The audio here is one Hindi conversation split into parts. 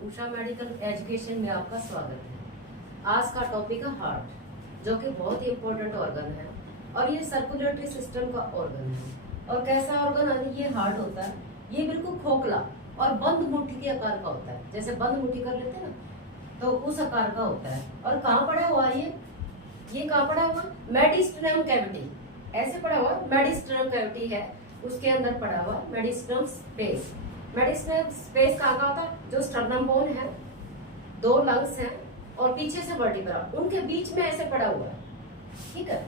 उषा मेडिकल एजुकेशन में आपका स्वागत है। आज का टॉपिक है हार्ट, जो कि बहुत ही इम्पोर्टेंट ऑर्गन है और ये सर्कुलेटरी सिस्टम का ऑर्गन है। और कैसा ऑर्गन है ये? हार्ट होता है। ये बिल्कुल खोखला और बंद मुट्ठी के आकार का होता है, जैसे बंद मुट्ठी कर लेते हैं ना, तो उस आकार का होता है। और कहाँ पड़ा हुआ है ये कहाँ पड़ा हुआ? मेडिस्टर्नम कैविटी, ऐसे पड़ा हुआ मेडिस्टर्नम कैविटी है, उसके अंदर पड़ा हुआ मेडिस्टर्नम स्पेस। मेडिस्टर्नम स्पेस कहाँ का होता है? जो स्टर्नम बोन है, दो लंग्स हैं और पीछे से वर्टिब्रा, उनके बीच में ऐसे पड़ा हुआ है। ठीक है,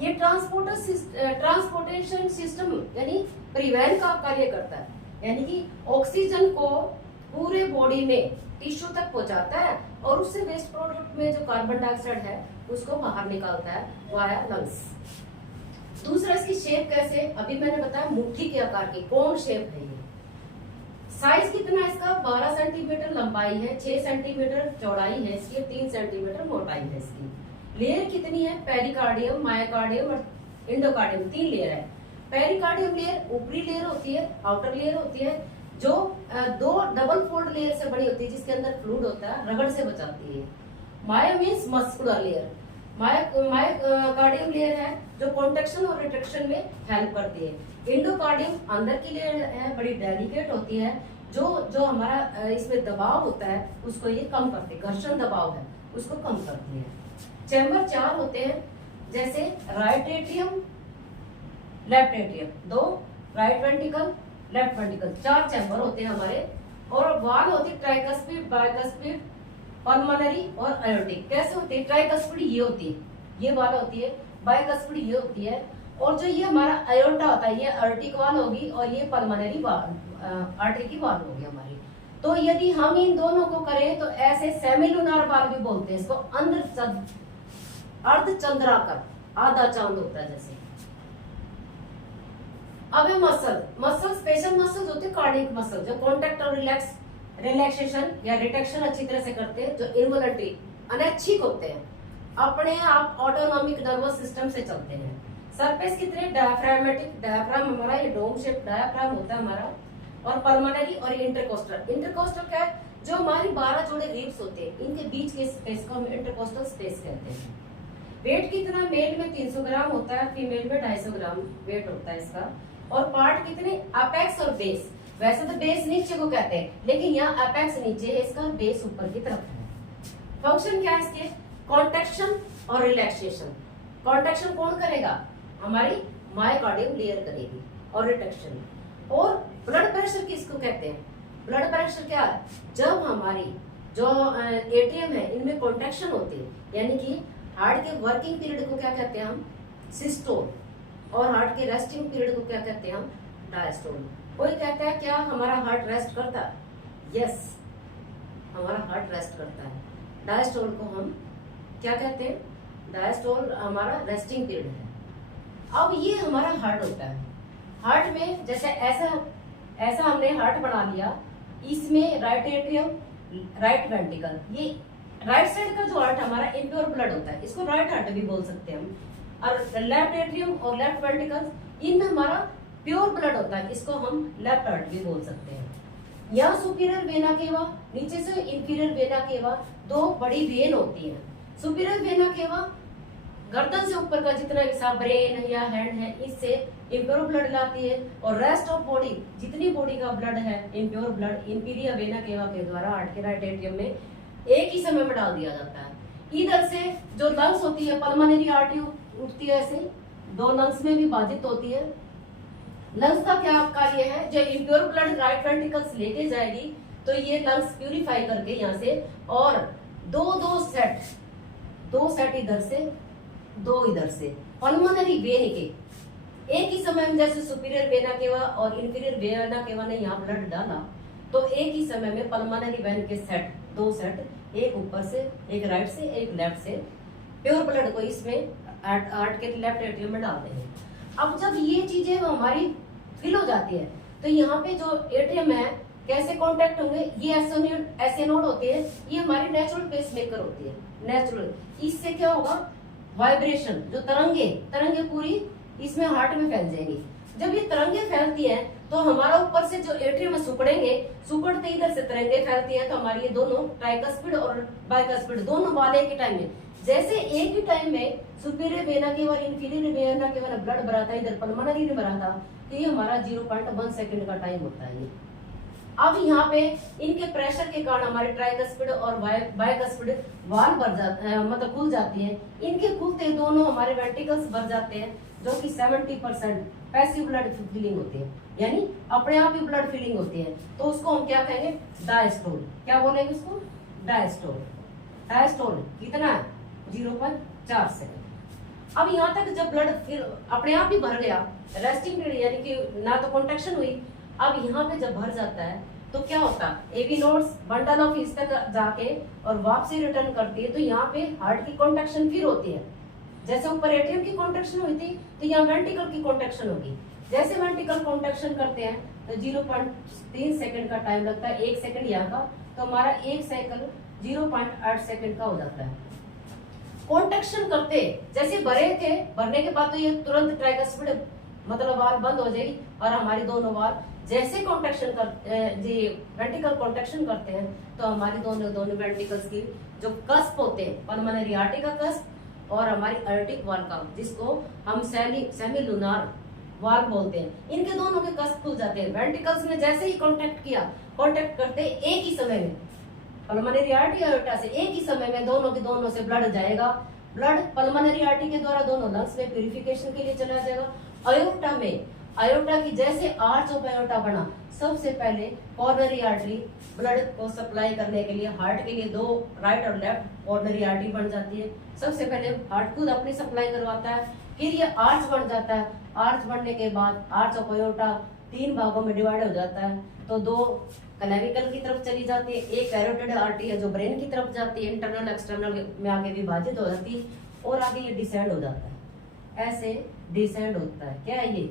ये ट्रांसपोर्टेशन सिस्टम यानी परिवहन का कार्य करता है, यानी कि ऑक्सीजन को पूरे बॉडी में टिश्यू तक पहुंचाता है और उससे वेस्ट प्रोडक्ट में जो कार्बन डाइऑक्साइड है उसको बाहर निकालता है वाया लंग्स। दूसरा, इसकी शेप कैसे? अभी मैंने बताया मुट्ठी के आकार की, कौन शेप है ये। साइज कितना है इसका? 12 सेंटीमीटर लंबाई है, 6 सेंटीमीटर चौड़ाई है इसकी, 3 सेंटीमीटर मोटाई है इसकी। लेयर कितनी है? पेरिकार्डियम, मायोकार्डियम और एंडोकार्डियम, 3 लेयर है। पेरिकार्डियम लेयर ऊपरी लेयर होती है, आउटर लेयर होती है, जो दो डबल फोल्ड लेयर से बनी होती है, जिसके अंदर फ्लूइड होता है, रगड़ से बचाती है। Myo means muscular layer. Myocardium layer है जो कॉन्ट्रैक्शन और रिट्रैक्शन में हेल्प करती है। एंडोकार्डियम अंदर की लेयर है, बड़ी डेलिकेट होती है, जो हमारा इसमें दबाव होता है उसको ये कम करती है, घर्षण दबाव है उसको कम करती है। चैम्बर 4 होते हैं, जैसे right atrium, left atrium, 2 right ventricle, left ventricle, 4 chamber होते हैं हमारे। और वाल होती है ट्राइकस्पिड, बाइकस्पिड, पल्मोनरी और आयोटिक। कैसे होती है? ट्राइकस्पिड ये होती है, ये वाल होती है, बाइकस्पिड ये होती है, और जो ये हमारा आयोटा होता है ये आर्टिक वाल होगी और ये पल्मोनरी वाल, आर्टरी की वाल होगी हमारी। तो यदि हम इन दोनों को करें तो ऐसे सेमिलुनार वाल भी बोलते हैं इसको, अर्ध चंद्राकार, आधा चांद होता है जैसे। अब है मसल स्पेशल मसल्स होते हैं, कार्डियक मसल, जो कॉन्टैक्ट और रिलैक्सेशन या रिटेक्शन अच्छी तरह से करते हैं, जो इनवॉलंटरी अनैच्छिक होते हैं, अपने आप ऑटोनॉमिक नर्वस सिस्टम से चलते हैं। सरफेस कितने? डायफ्रामेटिक, डायफ्राम हमारा ये डोम शेप डायफ्राम होता है हमारा, और पल्मोनरी और इंटरकोस्टल। इंटरकोस्टल क्या है? जो हमारी 12 जोड़े रिब्स होते हैं, इनके बीच के स्पेस को हम इंटरकोस्टल स्पेस कहते हैं। वेट कितना? मेल में 300 ग्राम होता है, फीमेल में 250 ग्राम वेट होता है इसका। और पार्ट कितने? अपेक्स और बेस। वैसे तो बेस नीचे को कहते हैं, लेकिन यहाँ अपेक्स नीचे है इसका, बेस ऊपर की तरफ है। फंक्शन क्या है इसके? कॉन्ट्रैक्शन और रिलैक्सेशन। कॉन्ट्रैक्शन कौन करेगा? हमारी मायोकार्डियम लेयर करेगी, और रिटेक्शन। और ब्लड प्रेशर किसको कहते हैं? ब्लड प्रेशर क्या है? जब हमारी जो एटीएम है इनमें कॉन्ट्रैक्शन होती है, यानी कि हार्ट के वर्किंग पीरियड को क्या कहते हैं हम? सिस्टोल। और हार्ट के रेस्टिंग पीरियड को क्या कहते हैं हम? डायस्टोल। कोई कहता है क्या हमारा हार्ट रेस्ट करता है? यस, हमारा हार्ट रेस्ट करता है। डायस्टोल को हम क्या कहते हैं? डायस्टोल हमारा रेस्टिंग पीरियड है। अब ये हमारा हार्ट होता है। हार्ट में जैसे ऐसा हमने हार्ट बना लिया, इसमें राइट एट्रियम, राइट वेंट्रिकल, ये राइट साइड का जो हार्ट हमारा इम्प्योर ब्लड होता है, इसको राइट हार्ट भी बोल सकते हैं हम। और लेफ्ट एट्रियम और लेफ्ट वेंट्रिकल, इनमें हमारा प्योर ब्लड होता है, इसको हम लेफ्ट हार्ट भी बोल सकते हैं। यहाँ सुपीरियर वेना केवा, नीचे से इंफीरियर वेना केवा, 2 बड़ी वेन होती है। सुपीरियर वेना केवा गर्दन से ऊपर का जितना हिस्सा ब्रेन या हैंड है, इससे इम्प्योर ब्लड लाती है, और रेस्ट ऑफ बॉडी जितनी बॉडी का ब्लड है impure blood inferior vena cava के द्वारा हार्ट के राइट एट्रियम में एक ही समय में डाल दिया जाता है। इधर से जो लंग्स होती है, पल्मोनरी आर्टरी उठती है, ऐसे 2 लंग्स में भी बाधित होती है। लंग्स का क्या कार्य है? जो इम्प्योर ब्लड राइट वेंट्रिकल्स लेके जाएगी तो ये लंग्स प्यूरिफाई करके यहाँ से, और दो सेट इधर से, 2 इधर से, पल्मोनरी वेन के एक ही समय में, जैसे सुपीरियर वेना केवा और इंफीरियर वेना केवा ने यहाँ ब्लड डाला, तो एक ही समय में पल्मोनरी वेन के सेट, 2 सेट, एक ऊपर से, एक राइट से, एक लेफ्ट से, प्योर ब्लड को इसमें हार्ट के लेफ्ट एट्रियम में डालते हैं। अब जब ये चीजें हमारी फिल हो जाती है, तो यहाँ पे जो एट्रियम है कैसे कांटेक्ट होंगे? ये ऐसे नोड होते हैं, ये हमारी नेचुरल पेसमेकर होती है, नेचुरल। इससे क्या होगा? वाइब्रेशन, जो तरंगे पूरी इसमें हार्ट में फैल जाएंगी। जब ये तरंगे फैलती हैं तो हमारा ऊपर से जो एट्रियम सिकुड़ेंगे, सिकुड़ते इधर से तरंगे फैलती है, तो हमारी ये दोनों ट्राइकस्पिड और बाइकस्पिड दोनों वाले एक ही टाइम में, जैसे एक ही टाइम में सुपीरियर वेना की और इंफीरियर वेना के वाला ब्लड भरा था, इधर पल्मोनरी में भरा था, तो ये हमारा 0.1 सेकंड का टाइम होता है। अब यहाँ पे इनके प्रेशर के कारण हमारे ट्राइकस्पिड और बाइकस्पिड वाल्व भर जाते हैं, मतलब खुल जाती है। इनके खुलते दोनों हमारे वेंट्रिकल्स भर जाते हैं, जो कि 70% पैसिव ब्लड फिलिंग होती है, यानी अपने आप ही ब्लड फिलिंग होती है। तो उसको हम क्या कहेंगे, डायस्टोल। क्या बोलेंगे उसको, डायस्टोल। डायस्टोल कितना है, 0.4 सेकंड। अब यहाँ तक जब ब्लड फिर अपने आप ही भर गया, रेस्टिंग पीरियड यानी कि ना तो कॉन्ट्रैक्शन हुई, अब यहाँ पे जब भर जाता है तो क्या होता है, एवी नोड्स बंडल ऑफ इस तक जाके और वापसी रिटर्न करती है, तो यहाँ पे हार्ट की कॉन्ट्रैक्शन फिर होती है। जैसे ऊपर एट्रियम की कॉन्ट्रैक्शन हुई थी, तो यहाँ वेंट्रिकल की कॉन्ट्रैक्शन होगी। जैसे वेंट्रिकल कॉन्ट्रैक्शन करते हैं तो 0.3 सेकंड का टाइम लगता है, 1 सेकंड यहाँ का, तो हमारा एक साइकिल 0.8 सेकंड का हो जाता है। कॉन्ट्रैक्शन करते जैसे भरे थे, भरने के बाद तो ये तुरंत ट्राइकस्पिड मतलब वाल्व बंद हो जाएगी, और हमारी दोनों वाल्व जैसे कॉन्ट्रैक्शन करते जी वेंट्रिकल कॉन्ट्रैक्शन करते हैं, तो हमारी दोनों वेंट्रिकल्स की जो कस्प होते हैं, पल्मोनरी आर्टरी का कस्प और हमारी आर्टिक वाल्व का, जिसको हम सेमी लूनार वाल्व बोलते हैं, इनके दोनों के कस्प खुल जाते हैं। वेंट्रिकल्स ने जैसे ही कॉन्टैक्ट किया, कॉन्टैक्ट करते एक ही समय में पल्मोनरी आर्टरी और एओर्टा से एक ही समय में दोनों के दोनों से ब्लड जाएगा। ब्लड पल्मोनरी आर्टरी के द्वारा दोनों लंग्स में प्यूरिफिकेशन के लिए चला जाएगा। अयोर्टा में, अयोर्टा की जैसे आर्च ऑफ अयोर्टा बना, सबसे पहले कॉर्नरी आर्टरी ब्लड को सप्लाई करने के लिए, हार्ट के लिए दो राइट और लेफ्ट कॉर्नरी आर्टरी बन जाती है। सबसे पहले हार्ट खुद अपनी सप्लाई करवाता है, फिर ये आर्च बन जाता है। आर्च बनने के बाद आर्च ऑफ अयोर्टा 3 भागों में डिवाइड हो जाता है, तो 2 क्लेविकल की तरफ चली जाती है, एक कैरोटिड आर्टरी है जो ब्रेन की तरफ जाती है, इंटरनल एक्सटर्नल में आगे विभाजित हो जाती है, और आगे ये डिसेंड हो जाता है। ऐसे डिसेंड होता है, क्या है ये,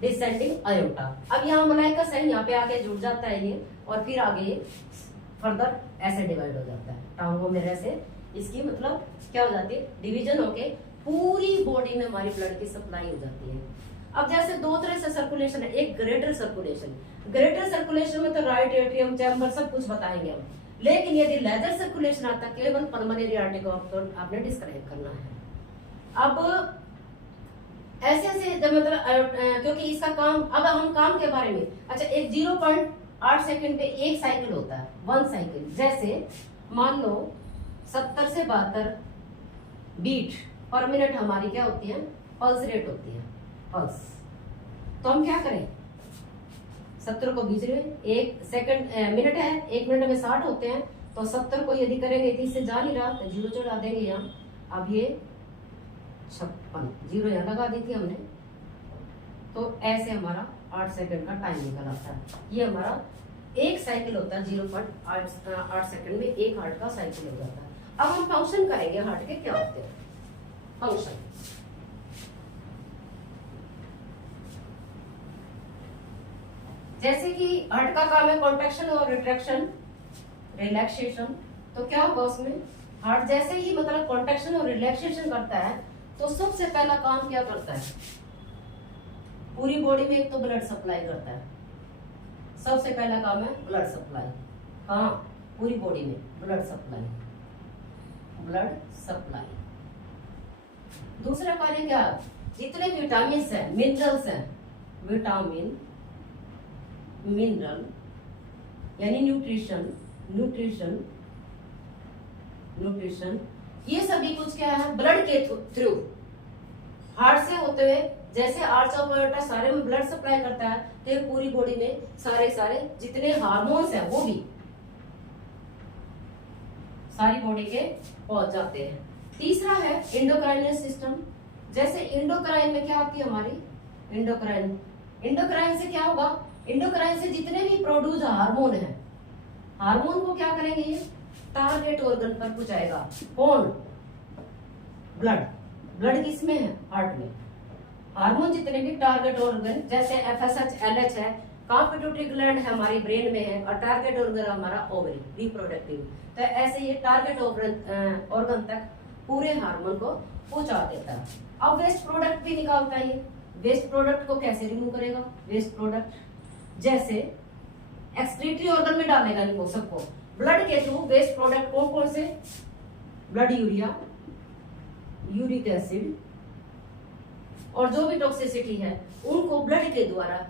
डिसेंडिंग अयोर्टा। अब यहाँ मलाइकस है, यहाँ पे आके जुड़ जाता है ये, और फिर आगे फर्दर ऐसे डिवाइड हो जाता है टांगों में। ऐसे इसकी मतलब क्या हो जाती है, डिवीजन होके पूरी बॉडी में हमारी ब्लड की सप्लाई हो जाती है। अब जैसे 2 तरह से सर्कुलेशन है, एक ग्रेटर सर्कुलेशन। ग्रेटर सर्कुलेशन में तो राइट एट्रियम चैम्बर सब कुछ बताएंगे हम, लेकिन यदि लेजर सर्कुलेशन आता है, केवल पल्मोनरी आर्टरी को आपने डिस्क्राइब करना है। अब ऐसे ऐसे जब मतलब क्योंकि इसका काम, अब हम काम के बारे में, अच्छा एक 0.8 सेकंड पे एक साइकिल होता है, 1 साइकिल। जैसे मान लो 70 से 72 बीट पर मिनट हमारी क्या होती है, पल्स रेट होती है, पल्स। तो हम क्या करें, 70 को बीच में 1 सेकंड मिनट है, 1 मिनट में 60 होते हैं, तो 70 को यदि करेंगे तो इससे जा नहीं रहा, तो 0 चढ़ा देंगे यहाँ। अब ये 56, 0 यहाँ लगा दी थी हमने, तो ऐसे हमारा 8 सेकंड का टाइम निकल आता है। ये हमारा एक साइकिल होता है, 0.8 सेकंड में एक हार्ट का साइकिल हो जाता है। अब हम फंक्शन करेंगे हार्ट के, क्या होते हैं फंक्शन। जैसे कि हार्ट का काम है कॉन्ट्रैक्शन और रिट्रैक्शन, रिलैक्सेशन, तो क्या होगा उसमें, हार्ट जैसे ही मतलब कॉन्ट्रैक्शन और रिलैक्सेशन करता है, तो सबसे पहला काम क्या करता है, पूरी बॉडी में एक तो ब्लड सप्लाई करता है। सबसे पहला काम है ब्लड सप्लाई, हाँ पूरी बॉडी में ब्लड सप्लाई, ब्लड सप्लाई। दूसरा कार्य क्या, जितने विटामिन हैं, मिनरल्स हैं, विटामिन, मिनरल यानी न्यूट्रिशन, न्यूट्रिशन, न्यूट्रिशन, ये सभी कुछ क्या है, ब्लड के थ्रू हार्ट से होते हुए, जैसे आर्च ऑफ अयोर्टा सारे में ब्लड सप्लाई करता है, तो ये पूरी बॉडी में सारे जितने हार्मोन्स हैं वो भी सारी बॉडी के पहुंच जाते हैं। तीसरा है एंडोक्राइनल सिस्टम। जैसे एंडोक्राइन में क्या आती है हमारी, एंडोक्राइन, एंडोक्राइन से क्या होगा, एंडोक्राइन से जितने भी प्रोड्यूस हार्मोन है, हार्मोन को क्या करेंगे, ये टारगेट ऑर्गन पर पहुंचाएगा। कौन, ब्लड, ब्लड किसमें है, हार्ट में। हार्मोन जितने भी टारगेट ऑर्गन, जैसे FSH, LH है, कहाँ पिट्यूटरी ग्लैंड है हमारी ब्रेन में है, और टारगेट ऑर्गन हमारा ओवरी, रिप्रोडक्टिव। तो ऐसे ये टारगेट ऑर्गन तक पूरे हार्मोन को पहुंचा देता है। अब वेस्ट प्रोडक्ट भी निकालता है ये, वेस्ट प्रोडक्ट को कैसे रिमूव करेगा? वेस्ट प्रोडक्ट जैसे एक्सक्रीटरी ऑर्गन में डालेगा इनको सबको। ब्लड के थ्रू वेस्ट प्रोडक्ट कौन कौन से? ब्लड यूरिया, यूरिक एसिड और जो भी टॉक्सिसिटी है उनको ब्लड के द्वारा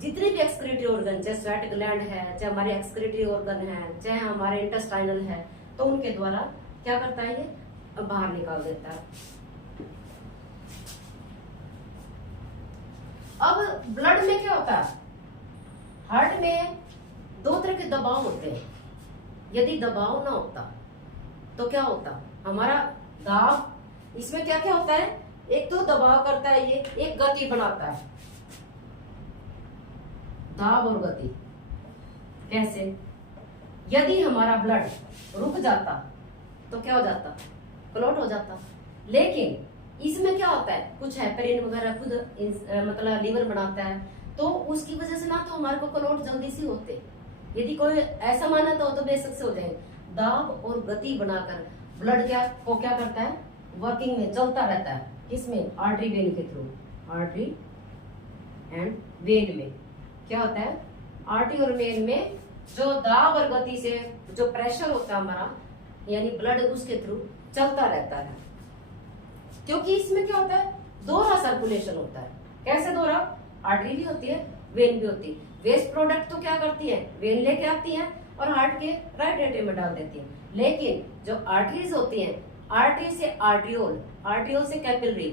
जितने भी एक्सक्रीटरी ऑर्गन, चाहे स्वेट ग्लैंड है, चाहे हमारे एक्सक्रीटरी ऑर्गन है, चाहे हमारे इंटेस्टाइनल है, तो उनके द्वारा क्या करता है? ये बाहर निकाल देता है। अब ब्लड में क्या होता है? हार्ट में दो तरह के दबाव होते हैं। यदि दबाव ना होता तो क्या होता? हमारा दाब, इसमें क्या क्या होता है? एक तो दबाव करता है, ये एक गति बनाता है, दाब और गति। कैसे? यदि हमारा ब्लड रुक जाता तो क्या हो जाता? क्लॉट हो जाता। लेकिन इसमें क्या होता है? कुछ हेपेरिन वगैरह खुद मतलब लीवर बनाता है, तो उसकी वजह से ना तो हमारे को क्लॉट जल्दी से होते। यदि कोई ऐसा मानता हो तो बेशक से हो जाए। दाब और गति बनाकर ब्लड क्या करता है? वर्किंग में चलता रहता है। किसमें? आर्टरी वेन के थ्रू। आर्टरी एंड वेन में क्या होता है? आर्टरी और वेन में जो दाब और गति से जो प्रेशर होता है हमारा, यानी ब्लड उसके थ्रू चलता रहता है। क्योंकि इसमें क्या होता है? दोहरा सर्कुलेशन होता है। कैसे दोहरा? आर्टरी भी होती है, वेन भी होती है। वेस्ट प्रोडक्ट तो क्या करती है? वेन लेके आती है और हार्ट के राइट एट्रियम में डाल देती है। लेकिन जो आर्टरीज होती हैं, आर्टरी से आर्टियोल, आर्टियोल से कैपिलरी,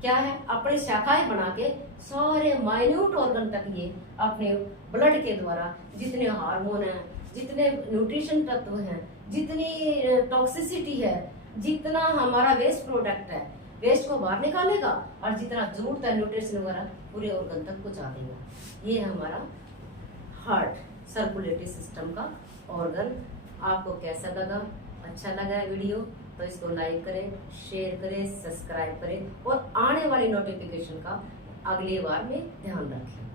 क्या है? अपनी शाखाएं बना के सारे माइन्यूट ऑर्गन तक ये अपने ब्लड के द्वारा जितने हार्मोन हैं, जितने न्यूट्रिशन तत्व हैं, जितनी टॉक्सिसिटी है, जितना हमारा वेस्ट प्रोडक्ट है, वेस्ट को बाहर निकालेगा और जितना जरूरत है न्यूट्रिशन वगैरह पूरे ऑर्गन तक पहुंचा देगा। ये है हमारा हार्ट सर्कुलेटरी सिस्टम का ऑर्गन। आपको कैसा लगा? अच्छा लगा है वीडियो तो इसको लाइक करें, शेयर करें, सब्सक्राइब करें और आने वाली नोटिफिकेशन का अगली बार में ध्यान रखें।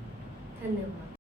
धन्यवाद।